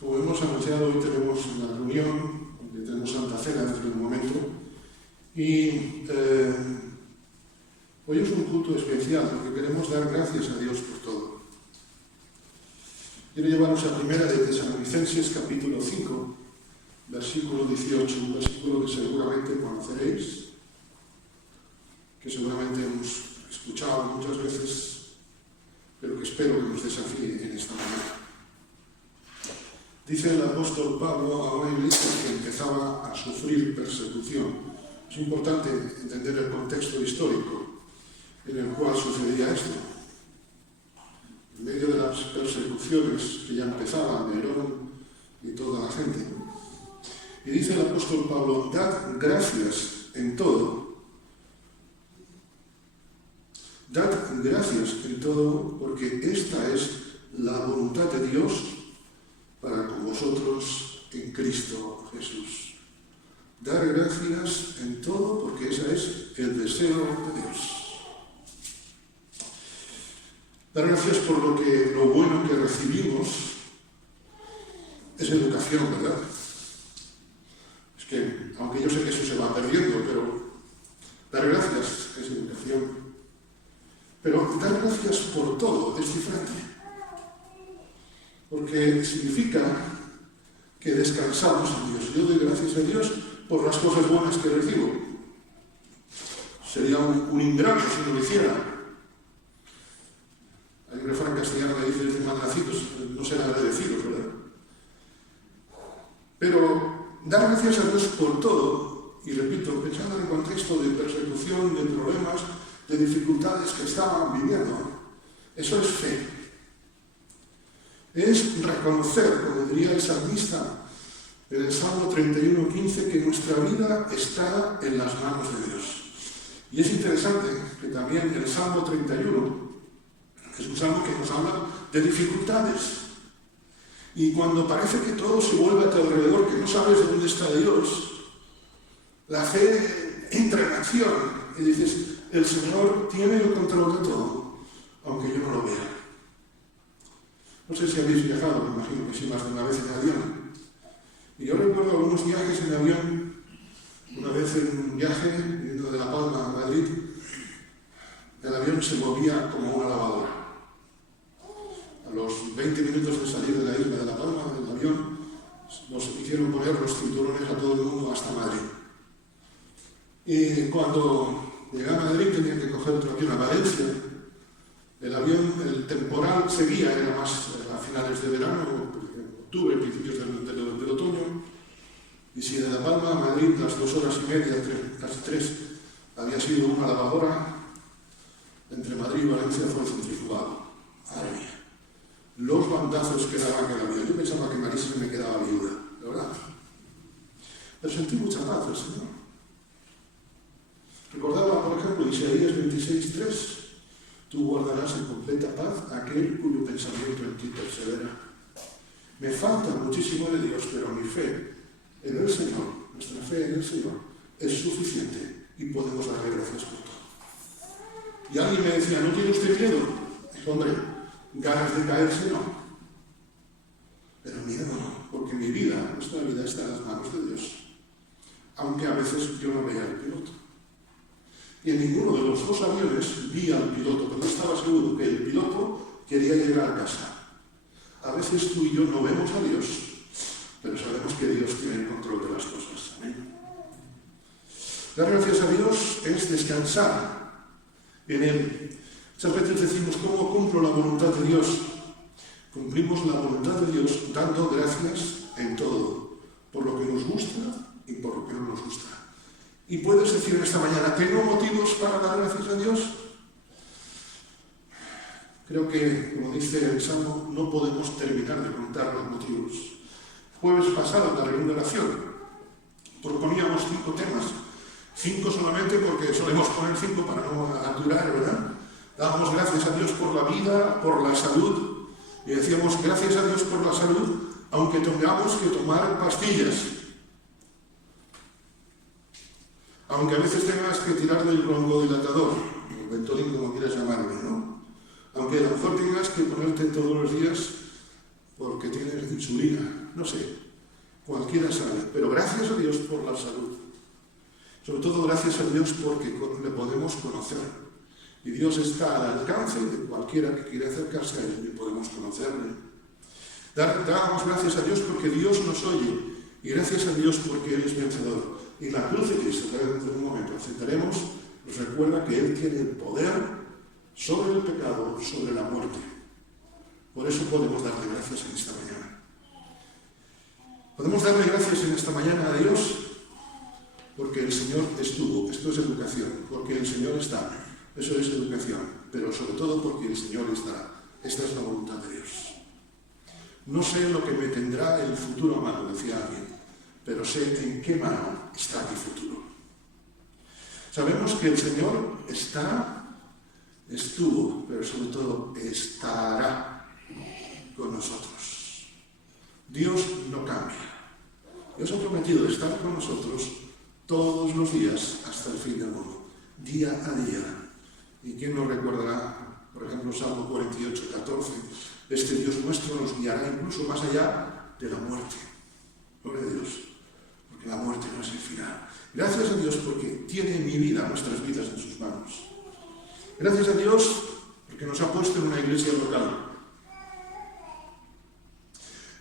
Como hemos anunciado, hoy tenemos una reunión, tenemos Santa Cena dentro de un momento, y hoy es un culto especial porque queremos dar gracias a Dios por todo. Quiero llevaros a primera de Tesalonicenses, capítulo 5, versículo 18, un versículo que seguramente conoceréis, que seguramente hemos escuchado muchas veces, pero que espero que nos desafíe en esta mañana. Dice el apóstol Pablo a una iglesia que empezaba a sufrir persecución. Es importante entender el contexto histórico en el cual sucedía esto. En medio de las persecuciones que ya empezaban, Nerón y toda la gente. Y dice el apóstol Pablo, dad gracias en todo. Dad gracias en todo, porque esta es la voluntad de Dios para con vosotros en Cristo Jesús. Dar gracias en todo, porque ese es el deseo de Dios. Dar gracias por lo bueno que recibimos es educación, ¿verdad? Es que, aunque yo sé que eso se va perdiendo, pero dar gracias es educación. Pero dar gracias por todo es diferente. Porque significa que descansamos en Dios. Yo doy gracias a Dios por las cosas buenas que recibo. Sería un ingrato si no lo hiciera. Hay un refrán castellano que dice: los malnacidos no serán agradecidos, ¿verdad? Pero dar gracias a Dios por todo, y repito, pensando en el contexto de persecución, de problemas, de dificultades que estaban viviendo, eso es fe. Es reconocer, como diría el salmista en el Salmo 31:15, que nuestra vida está en las manos de Dios. Y es interesante que también el Salmo 31 es un salmo que nos habla de dificultades. Y cuando parece que todo se vuelve a tu alrededor, que no sabes de dónde está Dios, la fe entra en acción y dices: el Señor tiene el control de todo, aunque yo no lo vea. No sé si habéis viajado, me imagino que sí, más de una vez en avión. Y yo recuerdo algunos viajes en avión. Una vez en un viaje, yendo de La Palma a Madrid, el avión se movía como una lavadora. A los 20 minutos de salir de la isla de La Palma, del avión, nos hicieron poner los cinturones a todo el mundo hasta Madrid. Y cuando llegué a Madrid tenía que coger otro avión a Valencia. El avión, el temporal seguía, era más a finales de verano, octubre, principios del otoño. Y si de La Palma a Madrid, las 2 horas y media, casi 3, había sido una lavadora, entre Madrid y Valencia fue centrifugado. Madre mía. Los bandazos que daban el avión. Yo pensaba que Marisa se me quedaba viuda, la verdad. Pero sentí mucha paz del Señor. Recordaba, por ejemplo, Isaías 26:3. Tú guardarás en completa paz a aquel cuyo pensamiento en ti persevera. Me falta muchísimo de Dios, pero mi fe en el Señor, nuestra fe en el Señor, es suficiente y podemos darle gracias por todo. Y alguien me decía: ¿no tiene usted miedo? Dijo: hombre, ganas de caerse no. Pero miedo no, porque mi vida, nuestra vida está en las manos de Dios. Aunque a veces yo no vea el piloto. Y en ninguno de los 2 aviones vi al piloto, pero no estaba seguro que el piloto quería llegar a casa. A veces tú y yo no vemos a Dios, pero sabemos que Dios tiene el control de las cosas. Amén. Dar gracias a Dios es descansar en Él. Muchas veces decimos: ¿cómo cumplo la voluntad de Dios? Cumplimos la voluntad de Dios dando gracias en todo, por lo que nos gusta y por lo que no nos gusta. Y puedes decir en esta mañana: ¿tengo motivos para dar gracias a Dios? Creo que, como dice el Salmo, no podemos terminar de contar los motivos. Jueves pasado, en la reunión de oración, proponíamos 5 temas. 5 solamente porque solemos poner 5 para no aturar, ¿verdad? Dábamos gracias a Dios por la vida, por la salud. Y decíamos: gracias a Dios por la salud, aunque tengamos que tomar pastillas. Aunque a veces tengas que tirar del broncodilatador, o Ventolin, como quieras llamarlo, ¿no? Aunque a lo mejor tengas que ponerte todos los días porque tienes insulina, no sé, cualquiera sabe, pero gracias a Dios por la salud. Sobre todo gracias a Dios porque le podemos conocer. Y Dios está al alcance de cualquiera que quiera acercarse a Él y podemos conocerle. Damos gracias a Dios porque Dios nos oye y gracias a Dios porque Él es vencedor. Y la cruz de Cristo, que dentro de un momento aceptaremos, nos recuerda que Él tiene el poder sobre el pecado, sobre la muerte. Por eso podemos darle gracias en esta mañana. Podemos darle gracias en esta mañana a Dios porque el Señor estuvo. Esto es educación. Porque el Señor está. Eso es educación. Pero sobre todo porque el Señor estará. Esta es la voluntad de Dios. No sé lo que me tendrá el futuro a mano, decía alguien, pero sé en qué mano está mi futuro. Sabemos que el Señor estuvo, pero sobre todo estará con nosotros. Dios no cambia. Dios ha prometido estar con nosotros todos los días hasta el fin del mundo, día a día. ¿Y quién nos recordará, por ejemplo, Salmo 48, 14? Este Dios nuestro nos guiará incluso más allá de la muerte. Gloria a Dios, porque la muerte no es el final. Gracias a Dios porque tiene mi vida, nuestras vidas en sus manos. Gracias a Dios porque nos ha puesto en una iglesia local.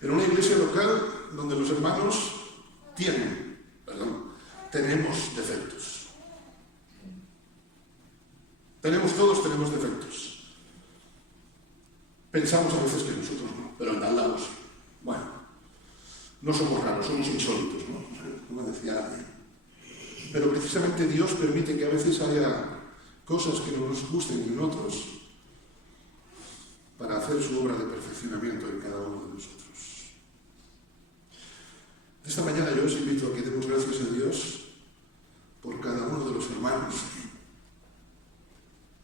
En una iglesia local donde los hermanos tenemos defectos. Todos tenemos defectos. Pensamos a veces que nosotros no, pero en al lado sí. Bueno, no somos raros, somos insólitos, ¿no? Como decía alguien. Pero precisamente Dios permite que a veces haya cosas que no nos gusten en otros para hacer su obra de perfeccionamiento en cada uno de nosotros. Esta mañana yo os invito a que demos gracias a Dios por cada uno de los hermanos,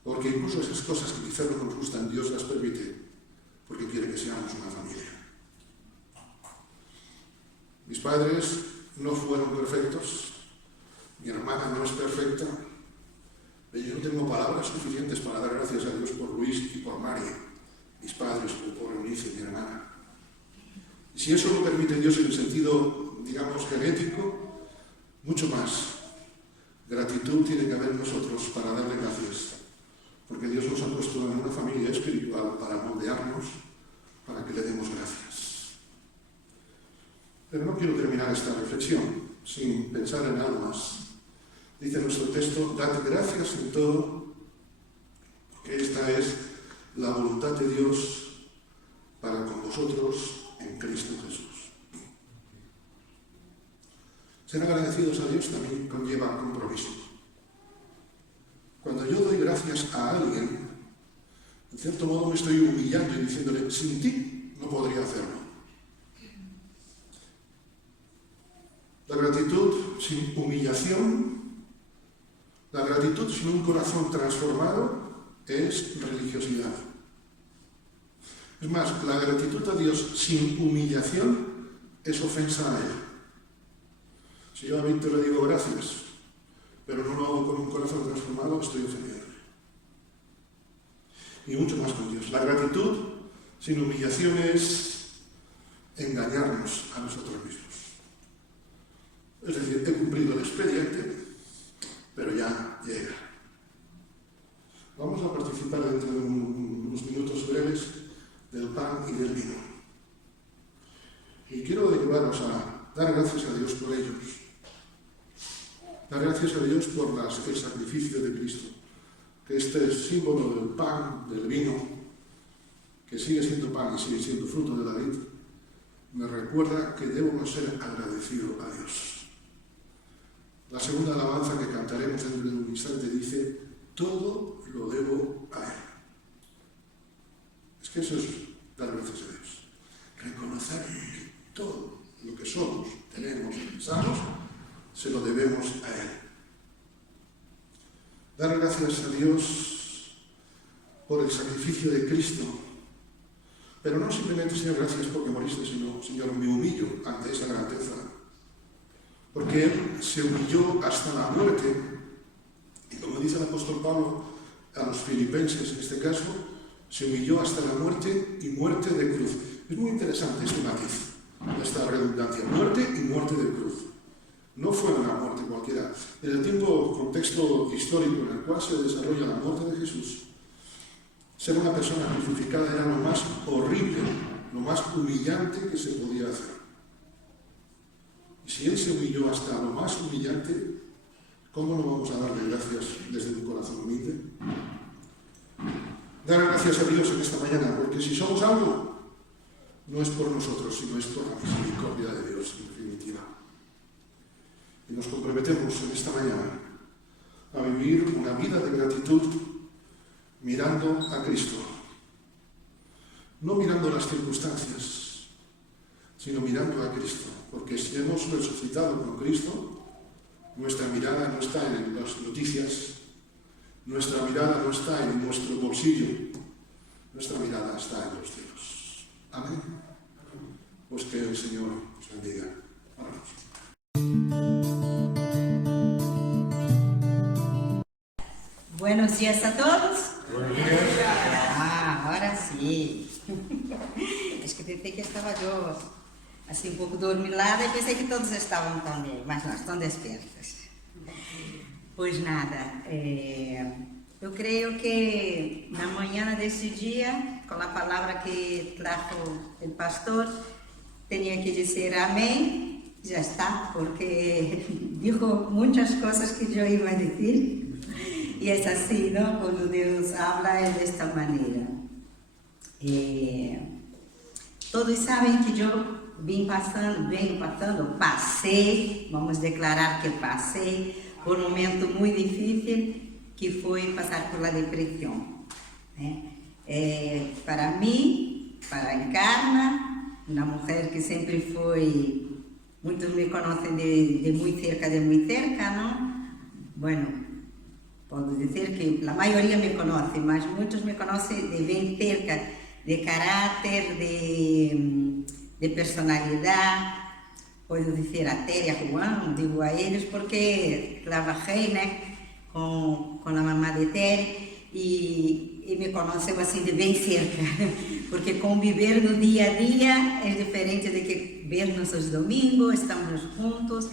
porque incluso esas cosas que quizás no nos gustan, Dios las permite porque quiere que seamos una familia. Mis padres no fueron perfectos, mi hermana no es perfecta, pero yo no tengo palabras suficientes para dar gracias a Dios por Luis y por Mari, mis padres, por Eunice y mi hermana. Y si eso lo permite Dios en el sentido, digamos, genético, mucho más gratitud tiene que haber nosotros para darle gracias. Porque Dios nos ha puesto en una familia espiritual para moldearnos, para que le demos gracias. Pero no quiero terminar esta reflexión sin pensar en algo más. Dice nuestro texto, dad gracias en todo, porque esta es la voluntad de Dios para con vosotros en Cristo Jesús. Ser agradecidos a Dios también conlleva compromiso. Cuando yo doy gracias a alguien, en cierto modo me estoy humillando y diciéndole, sin ti no podría hacerlo. La gratitud sin humillación, la gratitud sin un corazón transformado es religiosidad. Es más, la gratitud a Dios sin humillación es ofensa a Él. Si yo a Víctor le digo gracias, pero no lo hago con un corazón transformado, estoy ofendiendo. Y mucho más con Dios. La gratitud sin humillación es engañarnos a nosotros mismos. Es decir, he cumplido el expediente, pero ya llega. Vamos a participar dentro de unos minutos breves del pan y del vino. Y quiero llevaros a dar gracias a Dios por ellos. Dar gracias a Dios por el sacrificio de Cristo, que este es símbolo del pan, del vino, que sigue siendo pan y sigue siendo fruto de la vid, me recuerda que debo ser agradecido a Dios. La segunda alabanza que cantaremos dentro de un instante dice, todo lo debo a Él. Es que eso es dar gracias a Dios. Reconocer que todo lo que somos, tenemos y pensamos, se lo debemos a Él. Dar gracias a Dios por el sacrificio de Cristo, pero no simplemente, Señor, gracias porque moriste, sino, Señor, me humillo ante esa grandeza, porque Él se humilló hasta la muerte, y como dice el apóstol Pablo a los filipenses en este caso, se humilló hasta la muerte y muerte de cruz. Es muy interesante este matiz, esta redundancia, muerte y muerte de cruz. No fue una muerte cualquiera. En el contexto histórico en el cual se desarrolla la muerte de Jesús, ser una persona crucificada era lo más horrible, lo más humillante que se podía hacer. Y si Él se humilló hasta lo más humillante, ¿cómo no vamos a darle gracias desde un corazón humilde? Dar gracias a Dios en esta mañana, porque si somos algo, no es por nosotros, sino es por la misericordia de Dios, en definitiva. Y nos comprometemos en esta mañana a vivir una vida de gratitud mirando a Cristo. No mirando las circunstancias, sino mirando a Cristo. Porque si hemos resucitado con Cristo, nuestra mirada no está en las noticias, nuestra mirada no está en nuestro bolsillo, nuestra mirada está en los cielos. Amén. Pues que el Señor os bendiga. Oramos. Buenos días a todos. Buenos días. Ahora sí. Es que pensé que estaba yo así un pouco dormilada e pensei que todos estavam também, mas não, estão despiertos. Pois nada, eu creio que na manhã deste dia, com a palavra que trajo o pastor, tinha que dizer amém, já está, porque dijo muitas coisas que eu ia dizer. E é assim, não? Quando Deus habla é desta maneira. Todos sabem que eu passei, vamos declarar que passei por um momento muito difícil, que foi passar por la depressão. Para mim, para Encarna, uma mulher que sempre foi, muitos me conhecem de muito cerca, não? Bueno, posso dizer que a maioria me conhece, mas muitos me conhecem de bem cerca, de caráter, de personalidade. Posso dizer a Tere, a Juan, digo a eles porque trabalhei, né, com a mamã de Tere e me conheceu assim de bem cerca, porque conviver no dia a dia é diferente de que ver-nos aos domingos, estamos juntos.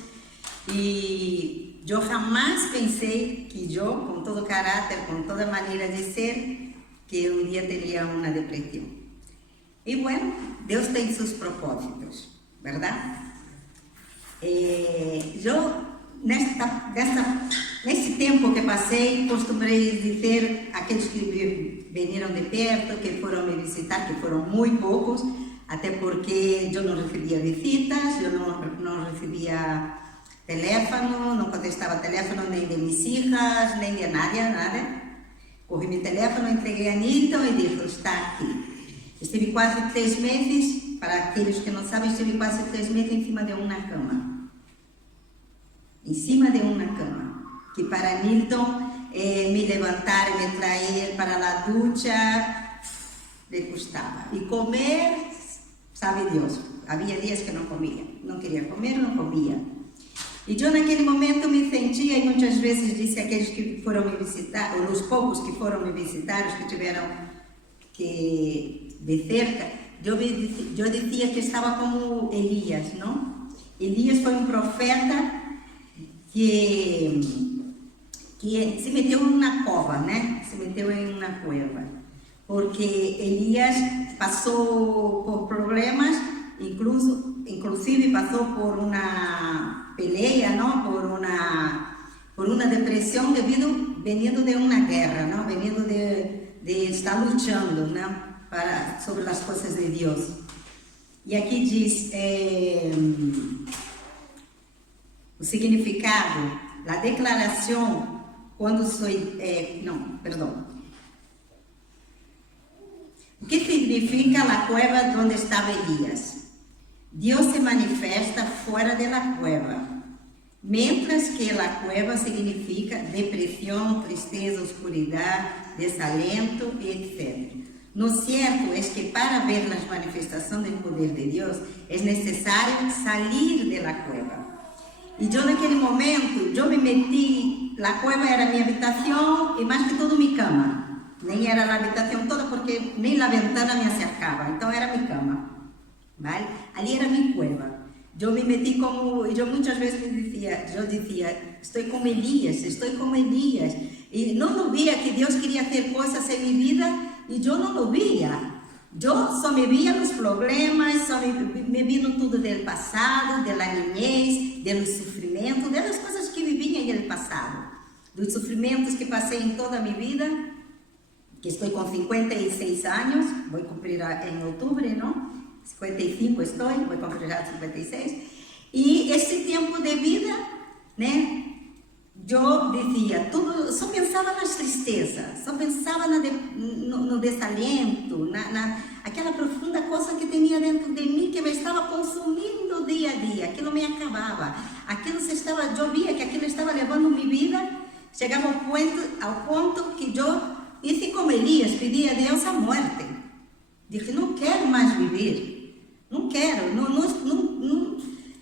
E eu jamais pensei que eu, com todo o caráter, com toda a maneira de ser, que um dia teria uma depressão. E bueno, Deus tem seus propósitos, verdade? Eu, nesse tempo que passei, costumei dizer aqueles que vieram de perto, que foram me visitar, que foram muito poucos, até porque eu não recebia visitas, eu não recebia teléfono, não contestava teléfono nem de minhas filhas, nem de nada. Corri meu teléfono, entreguei a Nilton e disse, está aqui. Estive quase 3 meses, para aqueles que não sabem, estive quase 3 meses em cima de uma cama. Em cima de uma cama. Que para Nilton, me levantar e me trazer para a ducha, lhe custava. E comer, sabe Deus, havia dias que não comia. Não queria comer, não comia. E eu naquele momento me sentia, e muitas vezes disse àqueles que foram me visitar, ou os poucos que foram me visitar, os que tiveram que de cerca, eu dizia que estava como Elias, não? Elias foi um profeta que se meteu em uma cova, né? Se meteu em uma cueva, porque Elias passou por problemas, inclusive passou por uma pelea, não? Por uma depressão vindo de uma guerra, não? Vindo de estar lutando, não? Sobre as coisas de Deus. E aqui diz o significado, a declaração, quando sou... O que significa a cueva onde estava Elias? Deus se manifesta fora da cueva, mientras que a cueva significa depressão, tristeza, oscuridade, desalento, etc. No cierto es que para ver las manifestaciones del poder de Dios es necesario salir de la cueva. Y yo en aquel momento, yo me metí, la cueva era mi habitación y más que todo mi cama. Nem era la habitación toda porque ni la ventana me acercaba, entonces era mi cama. ¿vale? Ali era mi cueva. Yo me metí como, yo muchas veces yo decía, estoy como Elías, y no lo veía que Dios quería hacer cosas en mi vida, y yo no lo veía. Yo só me veía los problemas, só me vino tudo del pasado, de la niñez, de los sufrimientos, de las cosas que viví en el pasado, dos sufrimientos que passei em toda a minha vida, que estou com 56 anos, vou cumprir em outubro, não? 55 estou, vou cumprir já 56, e esse tempo de vida, né? Eu dizia, tudo, só pensava nas tristezas, só pensava no desalento, aquela profunda coisa que tinha dentro de mim, que me estava consumindo dia a dia, aquilo me acabava, eu via que aquilo estava levando minha vida, chegava ao ponto que eu hice como Elias, pedi a Deus a morte, dije, não quero mais viver, não quero,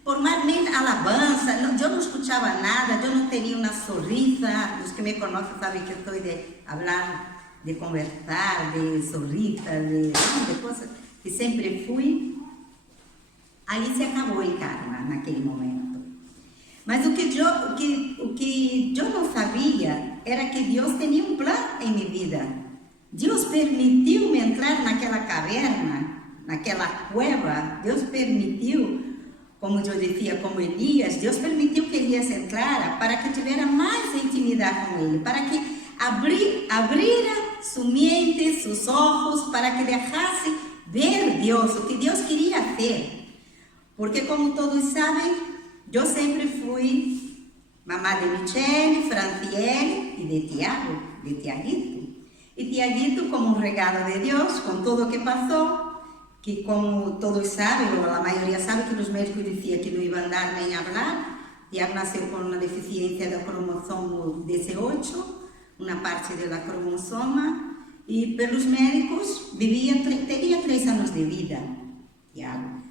por mais nem alabança, eu não escutava nada, eu não teria uma sorrisa, os que me conhecem sabem que eu estou de falar, de conversar, de sorrisa, de coisas que sempre fui. Ali se acabou em karma, naquele momento. Mas o que eu não sabia era que Deus tinha um plano em minha vida. Deus permitiu-me entrar naquela caverna, naquela cueva, Deus permitiu, como eu dizia, como Elias, Deus permitiu que Elias entrara para que tivesse mais intimidade com ele, para que abrira sua mente, seus olhos, para que deixasse ver Deus, o que Deus queria hacer. Porque, como todos sabem, eu sempre fui mamá de Michele, Franciele e de Tiaguito. E Tiaguito, como um regalo de Deus, com tudo o que passou, que como todos sabem, ou a maioria sabe, que os médicos diziam que não ia andar nem falar. Tiago nasceu com uma deficiência do cromossomo 18, uma parte da cromossoma, e pelos médicos teria 3 anos de vida, Tiago.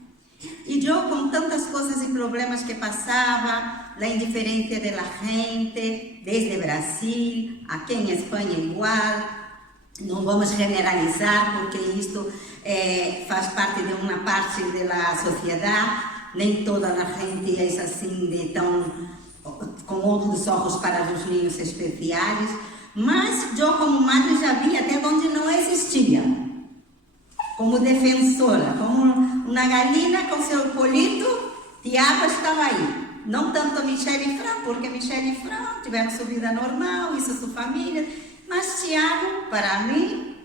E eu, com tantas coisas e problemas que passava, a indiferença da gente, desde Brasil, aqui em Espanha igual, não vamos generalizar, porque isto faz parte de uma parte da sociedade, nem toda a gente é assim, com outros olhos para os ninhos especiais, mas eu, como madre, já vi até onde não existia, como defensora, como uma galinha com seu polito, Tiago estava aí. Não tanto Michele e Fran, porque Michele e Fran tiveram sua vida normal, isso sua família, mas Tiago, para mim,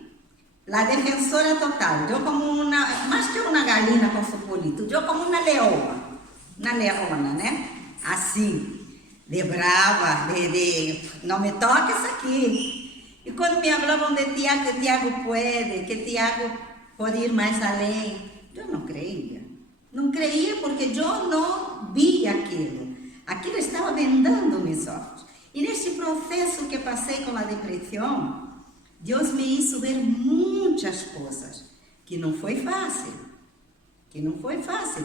a defensora total. Eu como mais que uma galinha com seu polito, eu como uma leona, né? Assim, de brava, não me toques aqui. E quando me falavam de Tiago, que Tiago pode, que Tiago pode ir mais além, eu não creia. Não creia porque eu não via aquilo. Aquilo estava vendando meus olhos. E neste processo que passei com a depressão, Deus me hizo ver muitas coisas que não foi fácil.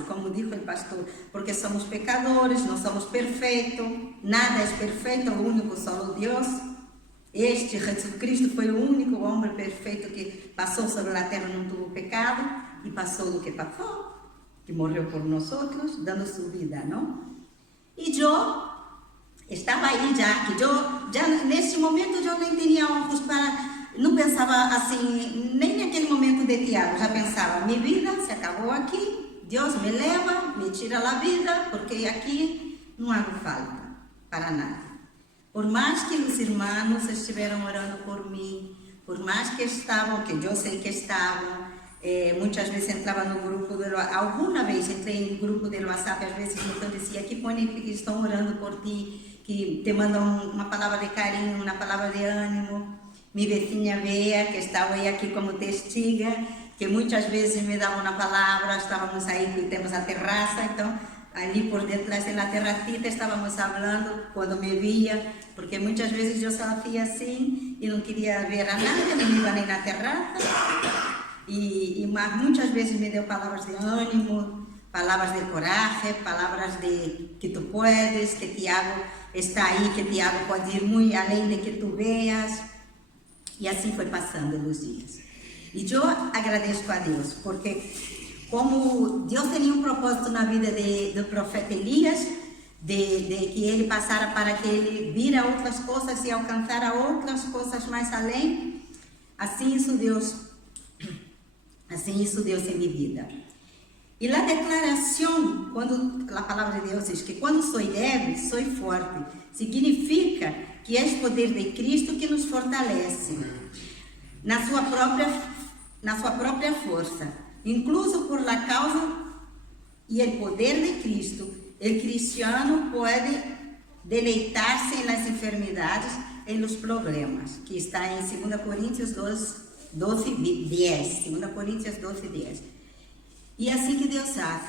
Como dijo o pastor, porque somos pecadores, não somos perfeitos, nada é perfeito, o único só Deus. Este Jesus Cristo foi o único homem perfeito que passou sobre a terra, não teve pecado e passou do que passou, que morreu por nós outros, dando sua vida, não? E eu estava aí já nesse momento eu nem tinha olhos para, não pensava assim, nem naquele momento de Tiago, já pensava, minha vida se acabou aqui, Deus me leva, me tira a vida, porque aqui não há falta para nada. Por mais que os irmãos estiveram orando por mim, por mais que estavam, que eu sei que estavam, muitas vezes entrava no grupo, alguma vez entrei no grupo do WhatsApp, às vezes então dizia, que põe que estão orando por ti, que te mandam uma palavra de carinho, uma palavra de ânimo. Minha vizinha Bea, que estava aí aqui como testiga, que muitas vezes me dava uma palavra, estávamos aí, temos a terraça, então ali por detrás da terracita estávamos falando, quando me via, porque muitas vezes eu só fazia assim e não queria ver a nada, nem iba nem na terraça, mas muitas vezes me deu palavras de ânimo, palavras de coragem, palavras de que tu puedes, que Tiago está aí, que Tiago pode ir muito além de que tu veas. E assim foi passando os dias. E eu agradeço a Deus, porque como Deus tinha propósito na vida do profeta Elias, de que ele passara para que ele vira outras coisas e alcançara outras coisas mais além, assim hizo Deus em minha vida. E a declaração, quando a palavra de Deus diz que quando sou débil, sou forte, significa que é o poder de Cristo que nos fortalece na sua própria força, incluso por la causa e o poder de Cristo. O cristiano pode deleitar-se em las enfermidades, em los problemas, que está em 2 Coríntios 12:10. 2 Coríntios 12:10. E é assim que Deus faz.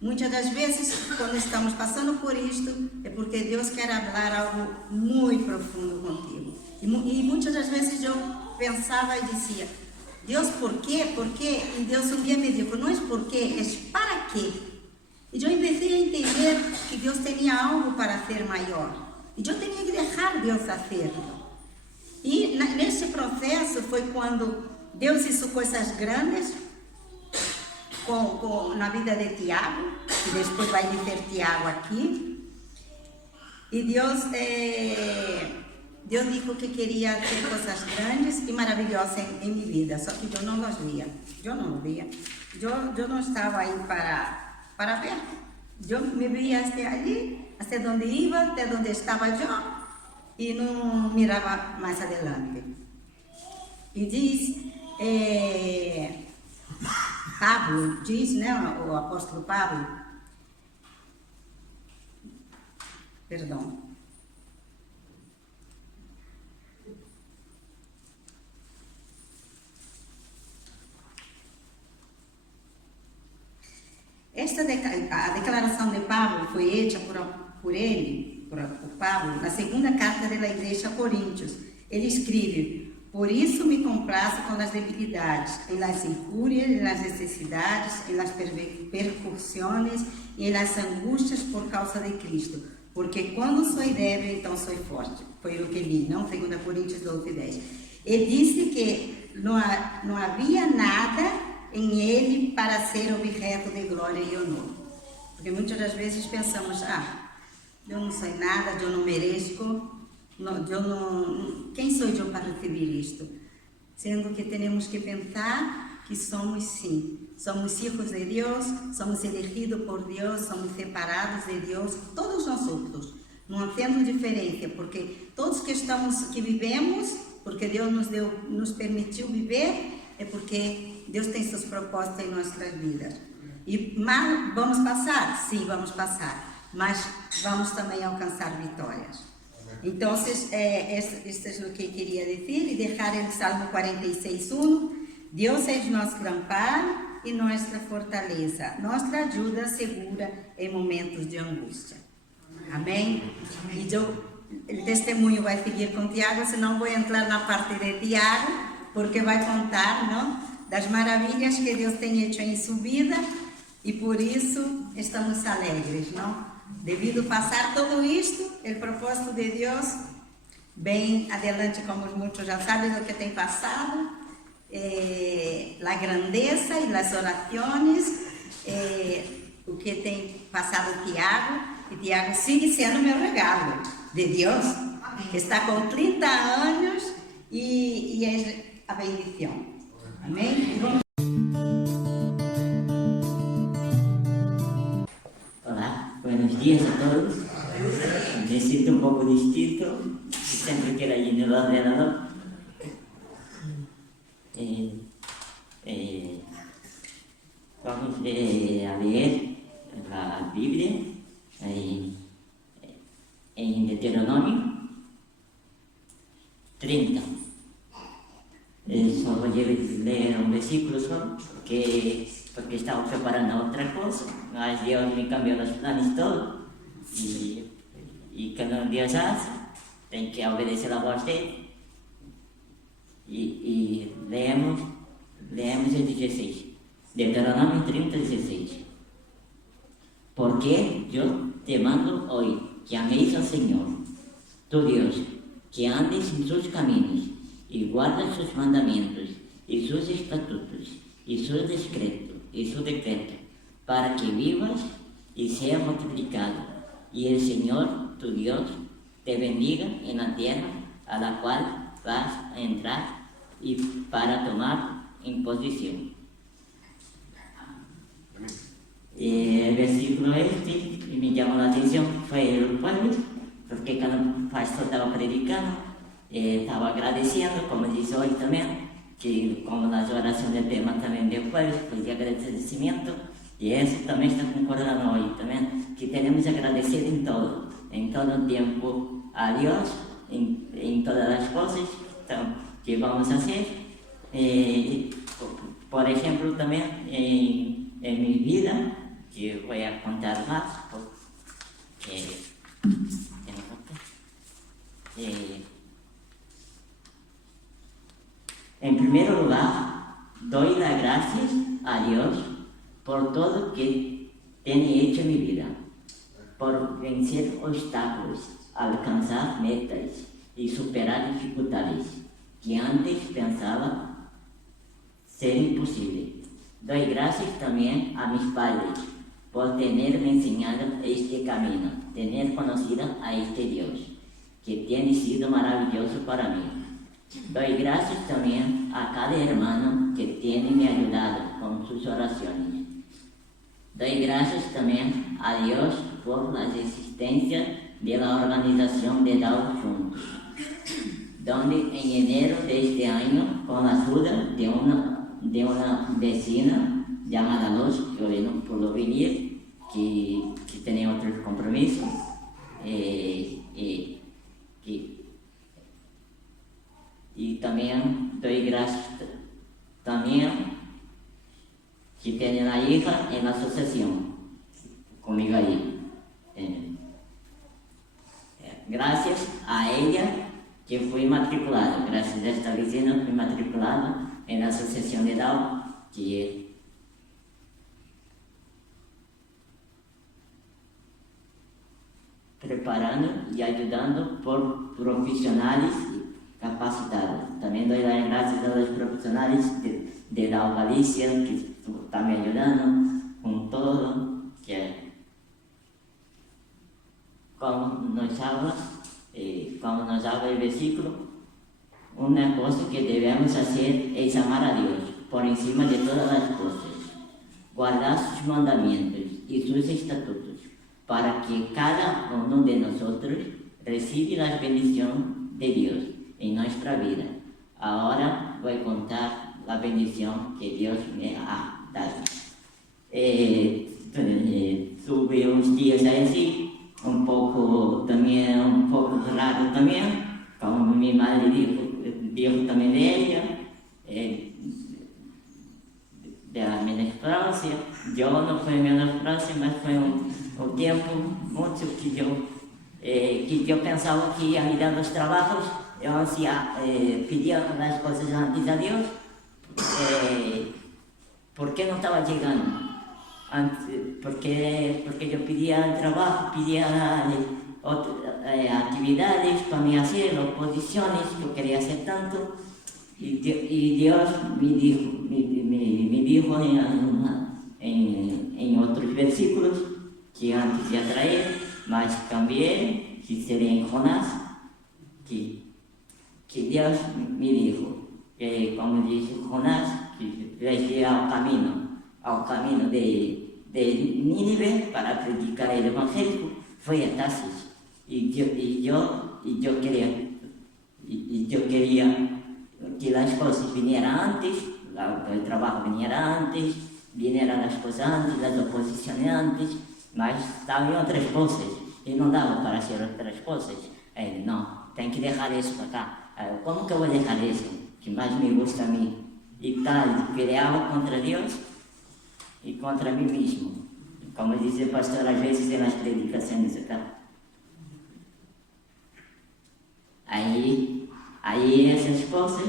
Muitas das vezes, quando estamos passando por isto, é porque Deus quer falar algo muito profundo contigo. E muitas das vezes eu pensava e dizia: Deus, por quê? Por quê? E Deus um dia me disse: não é por quê, é para quê. E eu comecei a entender que Deus tinha algo para ser maior. E eu tinha que deixar Deus fazê-lo. E nesse processo foi quando Deus hizo coisas grandes na vida de Tiago, que depois vai dizer Tiago aqui. E Deus disse que queria ter coisas grandes e maravilhosas em minha vida, só que eu não os via. Eu não via. Eu não estava aí para ver. Eu me via até ali, até onde ia, até onde estava eu, e não mirava mais adelante. E diz, Pablo, diz, né, o apóstolo Pablo, perdão, a declaração de Pablo foi feita por Pablo, na segunda carta da igreja a Coríntios. Ele escreve: por isso me comprazo com as debilidades, em las injúrias, em las necessidades, em las percussões e em las angústias por causa de Cristo. Porque quando sou débil, então sou forte. Foi o que li, não? 2 Coríntios 12:10. Ele disse que não havia nada em ele para ser objeto de glória e honor. Porque muitas das vezes pensamos: eu não sou nada, eu não mereço, quem sou eu para receber isto? Sendo que temos que pensar que somos sim, somos filhos de Deus, somos elegidos por Deus, somos separados de Deus, todos nós outros, não havendo diferença, porque todos que vivemos, porque Deus nos permitiu viver, é porque Deus tem seus propósitos em nossas vidas. E mal vamos passar? Sim, vamos passar, mas vamos também alcançar vitórias. Então, isso é o que eu queria dizer e deixar o Salmo 46:1. Deus é nosso amparo e nossa fortaleza, nossa ajuda segura em momentos de angústia. Amém? E o testemunho vai seguir com Tiago, senão vou entrar na parte de Tiago, porque vai contar, não, das maravilhas que Deus tem feito em sua vida, e por isso estamos alegres, não? Devido a passar tudo isto, o propósito de Deus, bem adelante, como muitos já sabem o que tem passado, a grandeza e as orações, o que tem passado Tiago, e Tiago sigue sendo meu regalo de Deus, que está com 30 anos e é a bendição. Amém? Olá, buenos dias a todos. Me sinto un poco distinto, sempre que era allí en el ordenador. Vamos a leer la Biblia en Deuteronomio 30. Só vou ler um versículo só, porque estava preparando outra coisa, mas Deus me cambiou os planos todos. E quando Deus hace, tem que obedecer a voz dele. E leemos o 16. Deuteronomio 30:16. Porque yo te mando hoy que améis al Señor, tu Dios, que andes en sus caminos y guardes sus mandamientos y sus estatutos y sus decretos y y su decreto, para que vivas y seas multiplicado, y el Señor, tu Dios, te bendiga en la tierra a la cual vas a entrar y para tomar en posesión. El versículo me llamó la atención, fue el jueves, porque cuando el pastor estaba predicando, estaba agradeciendo, como dice hoy también, que como las oraciones del tema también del jueves, pues de agradecimiento, y eso también está concordando hoy también, que tenemos que agradecer en todo tiempo a Dios, en todas las cosas que vamos a hacer. Por ejemplo, también en mi vida, que voy a contar más, porque en primer lugar, doy las gracias a Dios por todo que tiene hecho en mi vida, por vencer obstáculos, alcanzar metas y superar dificultades que antes pensaba ser imposible. Doy gracias también a mis padres por tenerme enseñado este camino, tener conocido a este Dios, que tiene sido maravilloso para mí. Doy gracias también a cada hermano que tiene me ayudado con sus oraciones. Doy gracias también a Dios por la existencia de la organización de DAO Juntos, donde en enero de este año, con la ayuda de una vecina llamada Luz, que hoy no pudo venir, que tenía otros compromisos, y también doy gracias también que tiene una hija en la asociación conmigo ahí. Gracias a ella que fui matriculado, gracias a esta vecina fui matriculado en la asociación de DAO, que preparando y ayudando por profesionales capacitados. También doy las gracias a los profesionales de DAO Galicia, que están me ayudando con todo, que como nos habla el versículo, una cosa que debemos hacer es amar a Dios por encima de todas las cosas, guardar sus mandamientos y sus estatutos, para que cada uno de nosotros reciba la bendición de Dios en nuestra vida. Ahora voy a contar la bendición que Dios me ha dado. Tuve unos días así, un poco raro también, como mi madre dijo también de ella, de la menstruación. Yo no fue menstruación, mas fue un tiempo mucho que yo pensaba que iba mirando los trabajos, yo pedía las cosas antes a Dios, ¿por qué no estaba llegando? Porque yo pedía el trabajo, pedía actividades para mí hacer, oposiciones, yo quería hacer tanto, y Dios me dijo en otros versículos que antes de traer, mas cambié, que sería en Jonás, que Dios me dijo, como dice Jonás, que viajé al camino de Nínive para predicar el Evangelio, fue a Tarsis, y yo quería que las cosas vinieran antes, el trabajo viniera antes, vinieran las cosas antes, las oposiciones antes, mas estaban otras cosas, y no daba para hacer otras cosas. No, tengo que dejar eso para acá. ¿Cómo que voy a dejar eso? Que más me gusta a mí. Y tal, peleaba contra Dios y contra mí mismo, como dice el pastor a veces en las predicaciones acá. Ahí esas cosas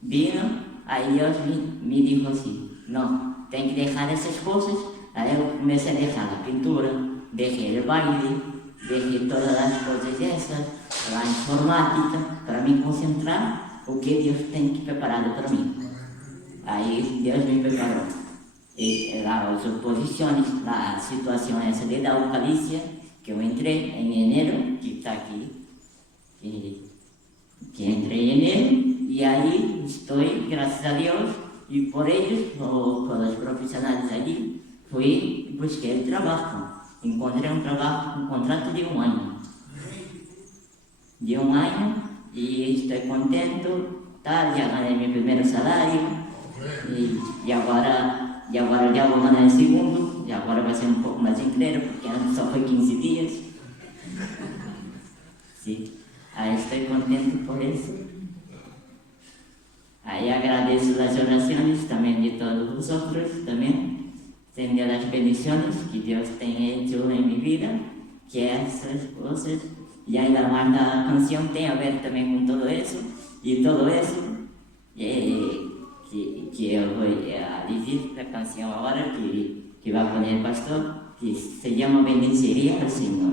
vino, ahí Dios me dijo así, no, tengo que dejar esas cosas. Ahí yo comencé a dejar la pintura, dejé el baile, dejé todas las cosas esas, la informática, para me concentrar o que Dios tem preparado para mí. Ahí Dios me preparó. las oposiciones, la situación esa de la Eucaricia, que yo entré en enero, que está aquí, que entré en enero, y ahí estoy, gracias a Dios, y por ellos, por los profesionales allí, fui y busqué el trabajo. Encontré un trabajo, un contrato de 1 año. De 1 año, y estoy contento, tal, ya gané mi primer salario, y ahora ya voy a ganar el segundo, y ahora va a ser un poco más entero, porque antes só fue 15 días. Sí, ahí estoy contento por eso. Ahí agradezco las oraciones también de todos vosotros, también, de las bendiciones que Dios tiene hecho en mi vida, que esas cosas, y ahí la canción tiene a ver también con todo eso, y todo eso, que yo voy a decir la canción ahora que va a poner el pastor, que se llama Bendeciría al Señor.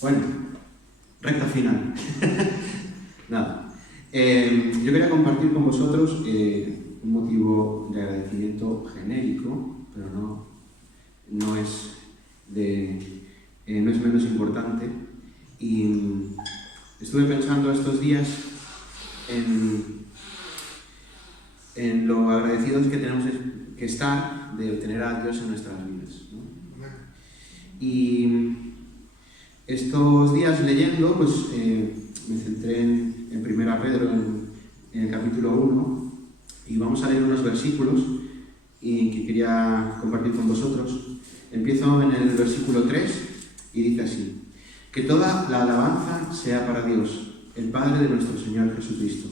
Bueno, recta final. Nada. Yo quería compartir con vosotros un motivo de agradecimiento genérico, pero no es menos importante. Y estuve pensando estos días en lo agradecidos que tenemos que estar de tener a Dios en nuestras vidas, ¿no? Y estos días leyendo, pues me centré en 1 Pedro, en el capítulo 1, y vamos a leer unos versículos que quería compartir con vosotros. Empiezo en el versículo 3 y dice así: que toda la alabanza sea para Dios, el Padre de nuestro Señor Jesucristo.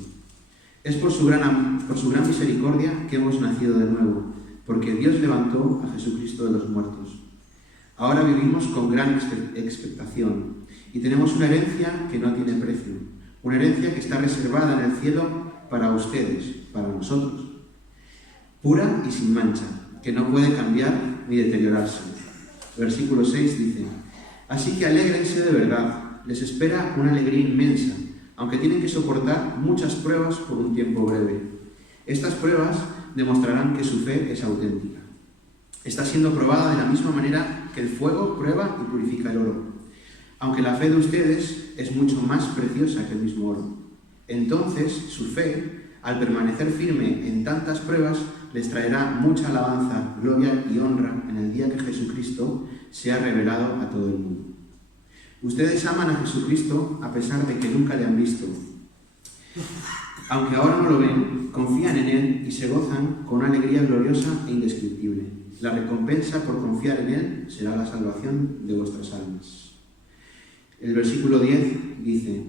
Es por su gran misericordia que hemos nacido de nuevo, porque Dios levantó a Jesucristo de los muertos. Ahora vivimos con gran expectación y tenemos una herencia que no tiene precio, una herencia que está reservada en el cielo para ustedes, para nosotros, pura y sin mancha, que no puede cambiar ni deteriorarse. Versículo 6 dice: así que alégrense de verdad, les espera una alegría inmensa, aunque tienen que soportar muchas pruebas por un tiempo breve. Estas pruebas demostrarán que su fe es auténtica. Está siendo probada de la misma manera que el fuego prueba y purifica el oro. Aunque la fe de ustedes es mucho más preciosa que el mismo oro. Entonces, su fe, al permanecer firme en tantas pruebas, les traerá mucha alabanza, gloria y honra en el día que Jesucristo sea revelado a todo el mundo. Ustedes aman a Jesucristo a pesar de que nunca le han visto. Aunque ahora no lo ven, confían en Él y se gozan con una alegría gloriosa e indescriptible. La recompensa por confiar en Él será la salvación de vuestras almas. El versículo 10 dice: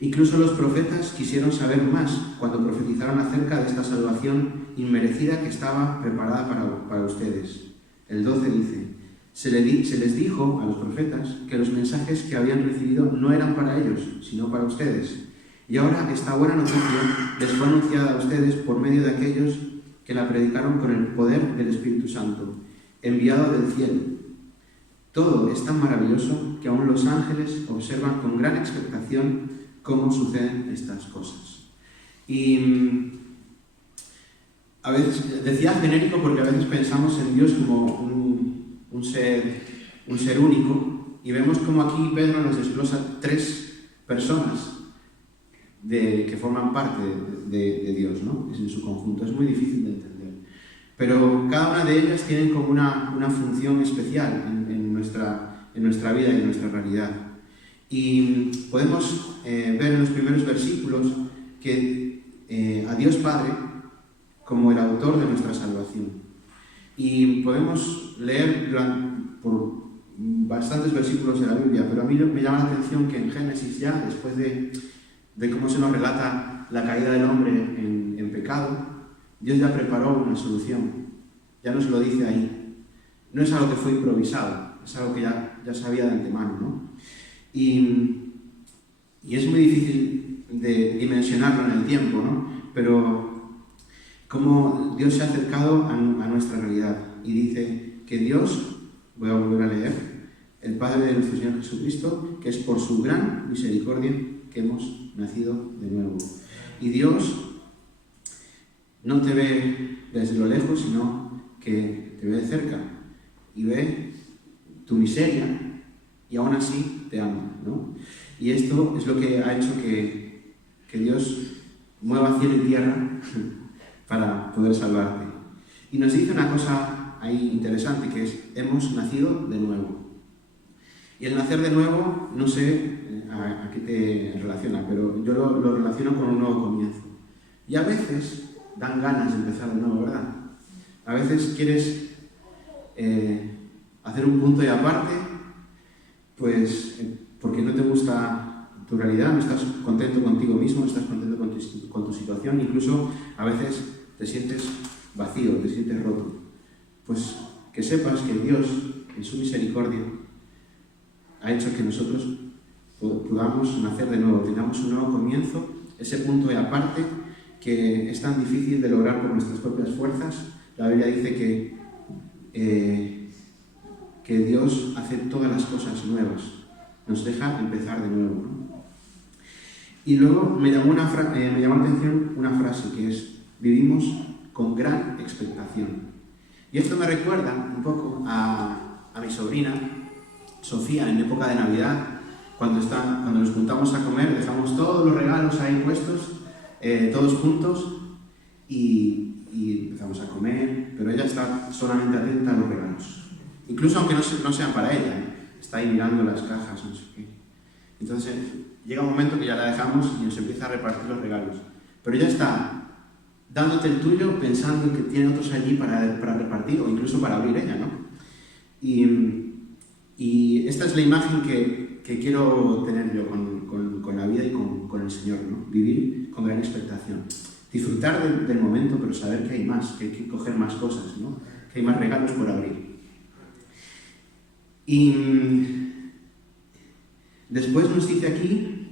incluso los profetas quisieron saber más cuando profetizaron acerca de esta salvación inmerecida que estaba preparada para ustedes. El 12 dice: se les dijo a los profetas que los mensajes que habían recibido no eran para ellos, sino para ustedes. Y ahora esta buena noticia les fue anunciada a ustedes por medio de aquellos que la predicaron con el poder del Espíritu Santo, enviado del cielo. Todo es tan maravilloso que aún los ángeles observan con gran expectación cómo suceden estas cosas. Y a veces, decía genérico porque a veces pensamos en Dios como un ser único, y vemos como aquí Pedro nos desglosa 3 personas que forman parte de Dios, ¿no? En su conjunto. Es muy difícil de entender. Pero cada una de ellas tiene como una función especial en nuestra vida y en nuestra realidad. Y podemos ver en los primeros versículos que a Dios Padre como el autor de nuestra salvación. Y podemos leer por bastantes versículos de la Biblia, pero a mí me llama la atención que en Génesis, ya después de cómo se nos relata la caída del hombre en pecado, Dios ya preparó una solución, ya nos lo dice ahí. No es algo que fue improvisado, es algo que ya sabía de antemano, ¿no? Y es muy difícil de dimensionarlo en el tiempo, ¿no? Pero cómo Dios se ha acercado a nuestra realidad y dice que Dios, voy a volver a leer, el Padre de nuestro Señor Jesucristo, que es por su gran misericordia que hemos nacido de nuevo. Y Dios no te ve desde lo lejos, sino que te ve de cerca y ve tu miseria y aún así te ama, ¿no? Y esto es lo que ha hecho que Dios mueva cielo y tierra para poder salvarte. Y nos dice una cosa ahí interesante, que es: hemos nacido de nuevo. Y el nacer de nuevo, no sé a qué te relaciona, pero yo lo relaciono con un nuevo comienzo. Y a veces dan ganas de empezar de nuevo, ¿verdad? A veces quieres hacer un punto y aparte, pues porque no te gusta tu realidad, no estás contento contigo mismo, no estás contento con tu situación, incluso a veces te sientes vacío, te sientes roto. Pues que sepas que Dios, en su misericordia, ha hecho que nosotros podamos nacer de nuevo, tengamos un nuevo comienzo, ese punto y aparte que es tan difícil de lograr por nuestras propias fuerzas. La Biblia dice que Dios hace todas las cosas nuevas, nos deja empezar de nuevo, ¿no? Y luego me llamó la atención una frase que es: vivimos con gran expectación. Y esto me recuerda un poco a mi sobrina Sofía en época de Navidad, cuando nos juntamos a comer, dejamos todos los regalos ahí puestos, todos juntos, y empezamos a comer, pero ella está solamente atenta a los regalos. Incluso aunque no sean para ella, está ahí mirando las cajas, no sé qué. Entonces llega un momento que ya la dejamos y nos empieza a repartir los regalos. Pero ella está dándote el tuyo pensando en que tiene otros allí para repartir o incluso para abrir ella, ¿no? Y esta es la imagen que quiero tener yo con la vida y con el Señor, ¿no? Vivir con gran expectación. Disfrutar del momento, pero saber que hay más, que hay que coger más cosas, ¿no? Que hay más regalos por abrir. Y después nos dice aquí,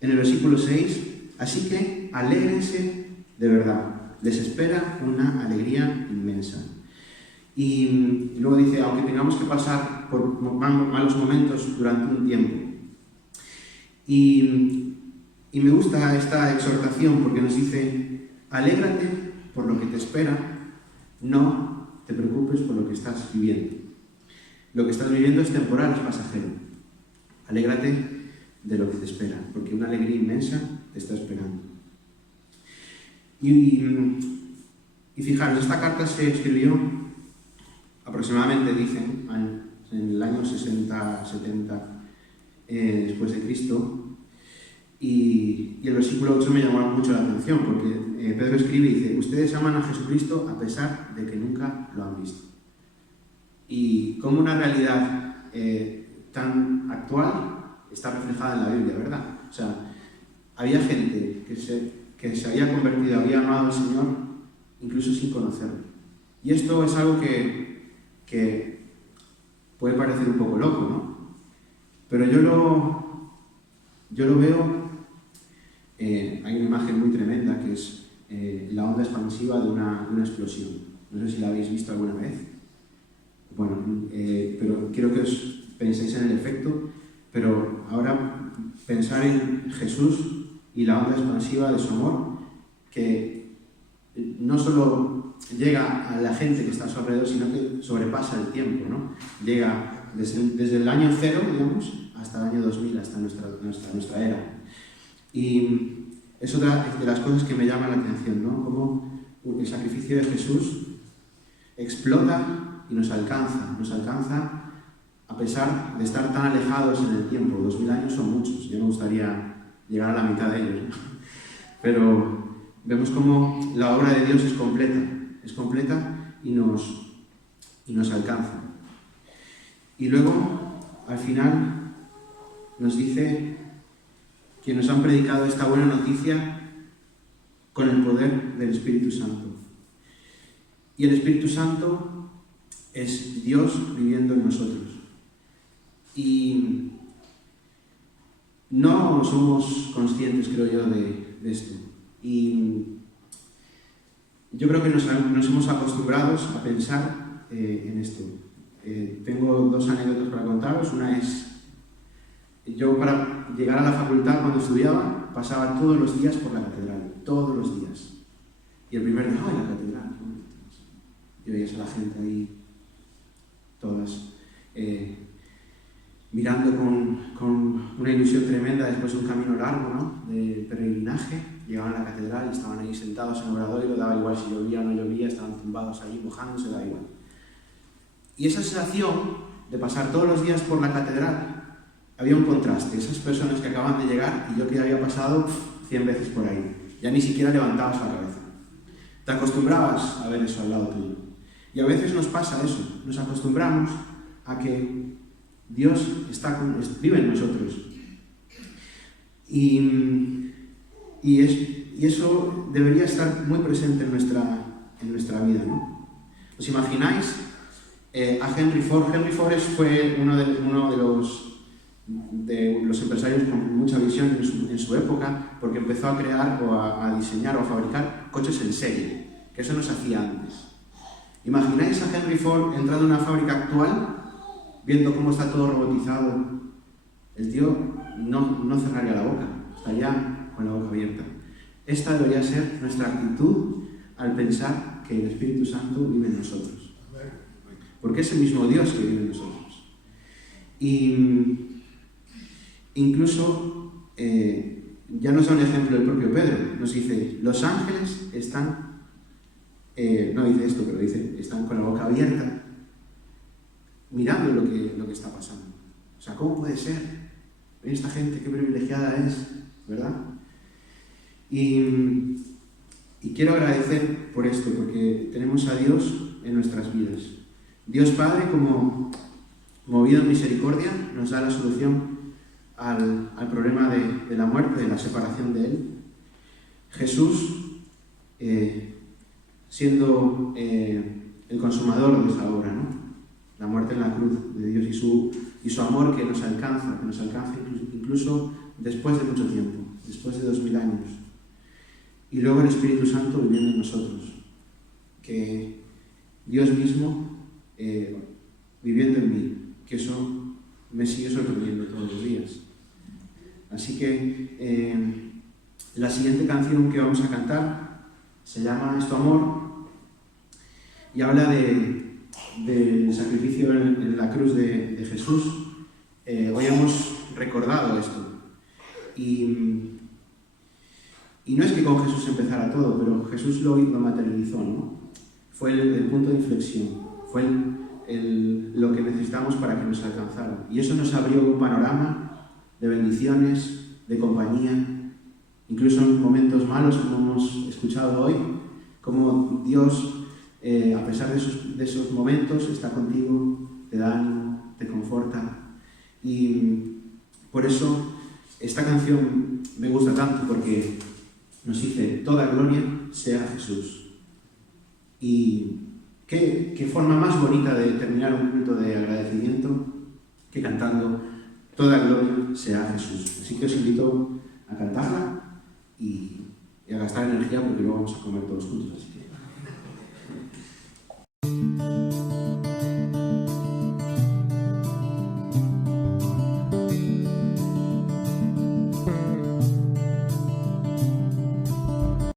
en el versículo 6, así que alégrense de verdad, les espera una alegría inmensa. Y luego dice, aunque tengamos que pasar por malos momentos durante un tiempo. Y me gusta esta exhortación porque nos dice, alégrate por lo que te espera, no te preocupes por lo que estás viviendo. Lo que estás viviendo es temporal, es pasajero. Alégrate de lo que te espera, porque una alegría inmensa te está esperando. Y fijaros, esta carta se escribió aproximadamente, dicen, en el año 60-70 después de Cristo, y el versículo 8 me llamó mucho la atención, porque Pedro escribe y dice, ustedes aman a Jesucristo a pesar de que nunca lo han visto. Y como una realidad tan actual está reflejada en la Biblia, ¿verdad? O sea, había gente que se había convertido, había amado al Señor, incluso sin conocerlo. Y esto es algo que puede parecer un poco loco, ¿no? Pero yo lo veo, hay una imagen muy tremenda que es la onda expansiva de una explosión. No sé si la habéis visto alguna vez. Bueno, pero quiero que os penséis en el efecto, pero ahora pensar en Jesús y la onda expansiva de su amor, que no solo llega a la gente que está a su alrededor, sino que sobrepasa el tiempo, ¿no? Llega desde el año 0, digamos, hasta el año 2000, hasta nuestra era. Y es otra de las cosas que me llama la atención, ¿no? Cómo el sacrificio de Jesús explota y nos alcanza a pesar de estar tan alejados en el tiempo. 2000 años son muchos, yo me gustaría llegar a la mitad de ellos, ¿no? Pero vemos cómo la obra de Dios es completa y nos alcanza. Y luego, al final, nos dice que nos han predicado esta buena noticia con el poder del Espíritu Santo. Y el Espíritu Santo es Dios viviendo en nosotros. Y no somos conscientes, creo yo, de esto. Y yo creo que nos hemos acostumbrado a pensar en esto. Tengo dos anécdotas para contaros. Una es, Yo para llegar a la facultad cuando estudiaba pasaba todos los días por la catedral, todos los días. Y el primer día, ¡ay, la catedral! Y veías a la gente ahí, todas, mirando con una ilusión tremenda después de un camino largo, ¿no?, de peregrinaje. Llegaban a la catedral y estaban ahí sentados en el oradorio, daba igual si llovía o no llovía, estaban tumbados ahí mojándose, da igual. Y esa sensación de pasar todos los días por la catedral, había un contraste. Esas personas que acaban de llegar y yo que ya había pasado 100 veces por ahí, ya ni siquiera levantabas la cabeza. Te acostumbrabas a ver eso al lado tuyo. Y a veces nos pasa eso, nos acostumbramos a que Dios vive en nosotros. Y eso debería estar muy presente en nuestra vida, ¿no? ¿Os imagináis a Henry Ford? Henry Ford fue uno de los empresarios con mucha visión en su época, porque empezó a crear o a diseñar o a fabricar coches en serie, que eso no se hacía antes. ¿Imagináis a Henry Ford entrando en una fábrica actual, viendo cómo está todo robotizado? El tío no cerraría la boca, estaría con la boca abierta. Esta debería ser nuestra actitud al pensar que el Espíritu Santo vive en nosotros. Porque es el mismo Dios que vive en nosotros. Y incluso, ya nos da un ejemplo el propio Pedro. Nos dice, los ángeles están, no dice esto, pero dice, están con la boca abierta, mirando lo que está pasando. O sea, ¿cómo puede ser? Esta gente, qué privilegiada es, ¿verdad? Y quiero agradecer por esto, porque tenemos a Dios en nuestras vidas. Dios Padre, como movido en misericordia, nos da la solución al problema de la muerte, de la separación de Él. Jesús, siendo el consumador de esa obra, ¿no?, la muerte en la cruz de Dios y su amor que nos alcanza incluso después de mucho tiempo, después de 2000 años. Y luego el Espíritu Santo viviendo en nosotros, que Dios mismo viviendo en mí, que eso me sigue sorprendiendo todos los días. Así que la siguiente canción que vamos a cantar se llama Es tu amor y habla del sacrificio en la cruz de Jesús. Hoy hemos recordado esto y no es que con Jesús empezara todo, pero Jesús lo materializó, ¿no? Fue el punto de inflexión, fue lo que necesitamos para que nos alcanzara. Y eso nos abrió un panorama de bendiciones, de compañía, incluso en momentos malos, como hemos escuchado hoy, como Dios, a pesar de esos momentos, está contigo, te da ánimo, te conforta. Y por eso esta canción me gusta tanto, porque nos dice, toda gloria sea Jesús. Y ¿qué forma más bonita de terminar un culto de agradecimiento que cantando toda gloria sea Jesús? Así que os invito a cantarla y a gastar energía, porque luego vamos a comer todos juntos. Así que